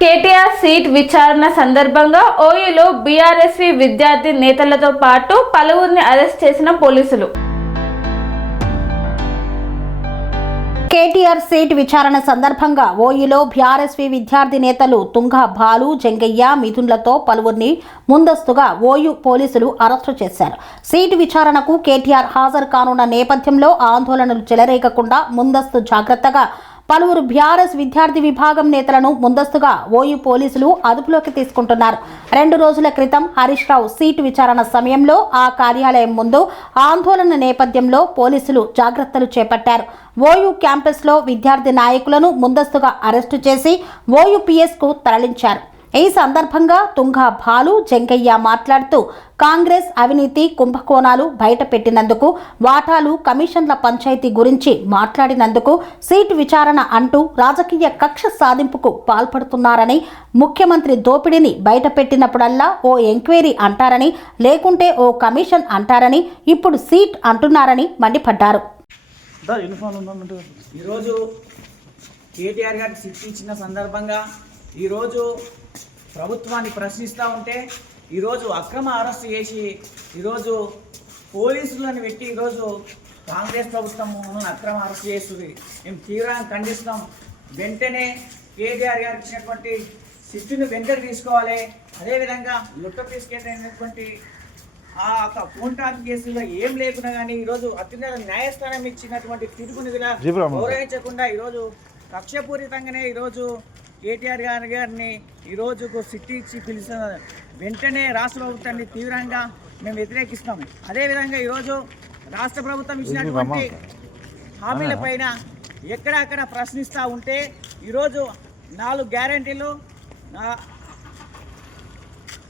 KTR seat విచారణ సందర్భంగా ఓయూలో BRSV విద్యార్థి నేతలతో పాటు పలువురిని అరెస్ట్ చేసిన పోలీసులు. కేటీఆర్ సీట్ విచారణ సందర్భంగా ఓయూలో బీఆర్ఎస్వి విద్యార్థి నేతలు తుంగ బాలు, జంగయ్య, మిథున్లతో పలువురిని ముందస్తుగా ఓయూ పోలీసులు అరెస్టు చేశారు. సీటు విచారణకు కేటీఆర్ హాజరు కానున్న నేపథ్యంలో ఆందోళనలు చెలరేగకుండా ముందస్తు జాగ్రత్తగా పలువురు బీఆర్ఎస్ విద్యార్థి విభాగం నేతలను ముందస్తుగా ఓయూ పోలీసులు అదుపులోకి తీసుకుంటున్నారు. 2 రోజుల క్రితం హరీష్ రావు సీటు విచారణ సమయంలో ఆ కార్యాలయం ముందు ఆందోళన నేపథ్యంలో పోలీసులు జాగ్రత్తలు చేపట్టారు. ఓయూ క్యాంపస్లో విద్యార్థి నాయకులను ముందస్తుగా అరెస్టు చేసి ఓయూ పిఎస్కు తరలించారు. ఈ సందర్భంగా తుంగ బాలు, జంగయ్య మాట్లాడుతూ కాంగ్రెస్ అవినీతి కుంభకోణాలు బయట పెట్టినందుకు, వాటాలు, కమిషన్ల పంచాయతీ గురించి మాట్లాడినందుకు, సీటు విచారణ అంటూ రాజకీయ కక్ష సాధింపుకు పాల్పడుతున్నారని, ముఖ్యమంత్రి దోపిడీని బయట పెట్టినప్పుడల్లా ఓ ఎంక్వైరీ అంటారని, లేకుంటే ఓ కమిషన్ అంటారని, ఇప్పుడు సీట్ అంటున్నారని మండిపడ్డారు. ఈరోజు కేటీఆర్ గారికి సీట్ ఇచ్చిన సందర్భంగా ఈరోజు ప్రభుత్వాన్ని ప్రశ్నిస్తూ ఉంటే ఈరోజు అక్రమ అరెస్ట్ చేసి ఈరోజు పోలీసులను పెట్టి ఈరోజు కాంగ్రెస్ ప్రభుత్వం మమ్మల్ని అక్రమ అరెస్ట్ చేస్తుంది. మేము తీవ్రంగా ఖండిస్తాం. వెంటనే కేటీఆర్ గారికి ఇచ్చినటువంటి సిట్టును వెంటనే తీసుకోవాలి. అదేవిధంగా లుట్ట తీసుకెళ్ళినటువంటి ఆ ఫోన్ ట్రాప్ కేసులో ఏం లేకున్నా కానీ ఈరోజు అత్యున్నత న్యాయస్థానం ఇచ్చినటువంటి తీర్పుని గౌరవించకుండా ఈరోజు కక్షపూరితంగానే ఈరోజు కేటీఆర్ గారిని ఈరోజు సిట్టి ఇచ్చి పిలిచిన వెంటనే రాష్ట్ర ప్రభుత్వాన్ని తీవ్రంగా మేము వ్యతిరేకిస్తాము. అదేవిధంగా ఈరోజు రాష్ట్ర ప్రభుత్వం ఇచ్చినటువంటి హామీల పైన ఎక్కడక్కడ ప్రశ్నిస్తూ ఉంటే ఈరోజు 4 గ్యారంటీలు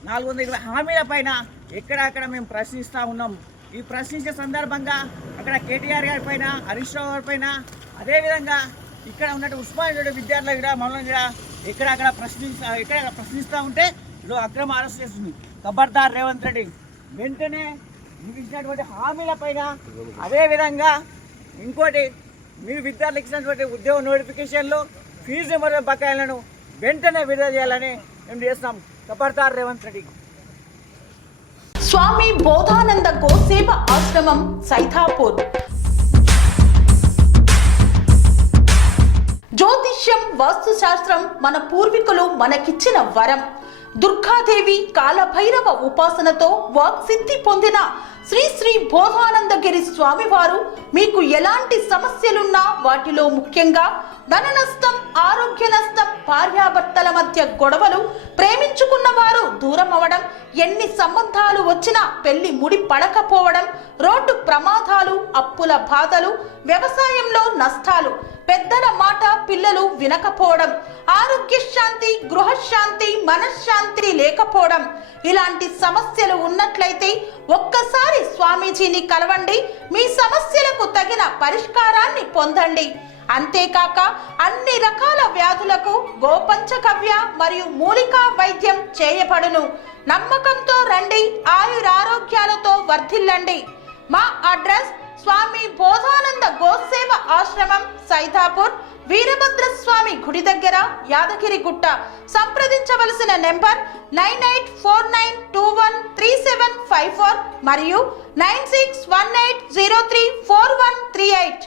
420 హామీల పైన ఎక్కడక్కడ మేము ప్రశ్నిస్తూ ఉన్నాం. ఈ ప్రశ్నించే సందర్భంగా అక్కడ కేటీఆర్ గారి పైన, హరీష్ రావు గారి పైన, అదేవిధంగా ఇక్కడ ఉన్నట్టు ఉస్మానియా విద్యార్థులు కూడా మమ్మల్ని కూడా ఎక్కడక్కడ ప్రశ్నిస్తూ ఉంటే ఈరోజు అక్రమ అరెస్ట్ చేస్తుంది. ఖబర్దార్ రేవంత్ రెడ్డి, వెంటనే మీకు ఇచ్చినటువంటి హామీల పైన, అదేవిధంగా ఇంకోటి మీరు విద్యార్థులకు ఇచ్చినటువంటి ఉద్యోగ నోటిఫికేషన్లు, ఫీజు మరియు బకాయిలను వెంటనే విడుదల చేయాలని మేము చేస్తాం. ఖబర్దార్ రేవంత్ రెడ్డి. స్వామి బోధానంద గోసేవ ఆశ్రమం, సైథాపూర్. జ్యోతిష్యం, వాస్తుశాస్త్రం మన పూర్వీకులు మనకిచ్చిన వరం. దుర్గాదేవి, కాలభైరవ ఉపాసనతో వాక్సిద్ధి పొందిన శ్రీ శ్రీ బోధానందగిరి స్వామివారు మీకు ఎలాంటి సమస్యలున్నా, వాటిలో ముఖ్యంగా ధన నష్టం, ఆరోగ్య నష్టం, భార్యాభర్తల మధ్య గొడవలు, ప్రేమించుకున్న వారు దూరం అవడం, ఎన్ని సంబంధాలు వచ్చినా పెళ్లి ముడి పడకపోవడం, రోడ్డు ప్రమాదాలు, అప్పుల బాధలు, వ్యవసాయంలో నష్టాలు, పెద్దల మాట పిల్లలు వినకపోవడం, ఆరోగ్య శాంతి, గృహశాంతి, మనశ్శాంతి లేకపోవడం, ఇలాంటి సమస్యలు ఉన్నట్లయితే ఒక్కసారి స్వామీజీని కలవండి. మీ సమస్యలకు తగిన పరిష్కారాన్ని పొందండి. అంతేకాక అన్ని రకాల వ్యాధులకు గోపంచకవ్య మరియు మూలికా వైద్యం చేయబడును. నమ్మకంతో రండి, ఆయురారోగ్యాలతో వర్ధిల్లండి. మా అడ్రస్ స్వామి బోధానంద గోసేవ ఆశ్రమం, సైథాపూర్, వీరభద్రస్వామి గుడి దగ్గర, యాదగిరిగుట్ట. సంప్రదించవలసిన నెంబర్ 9849213754 మరియు 9618034138.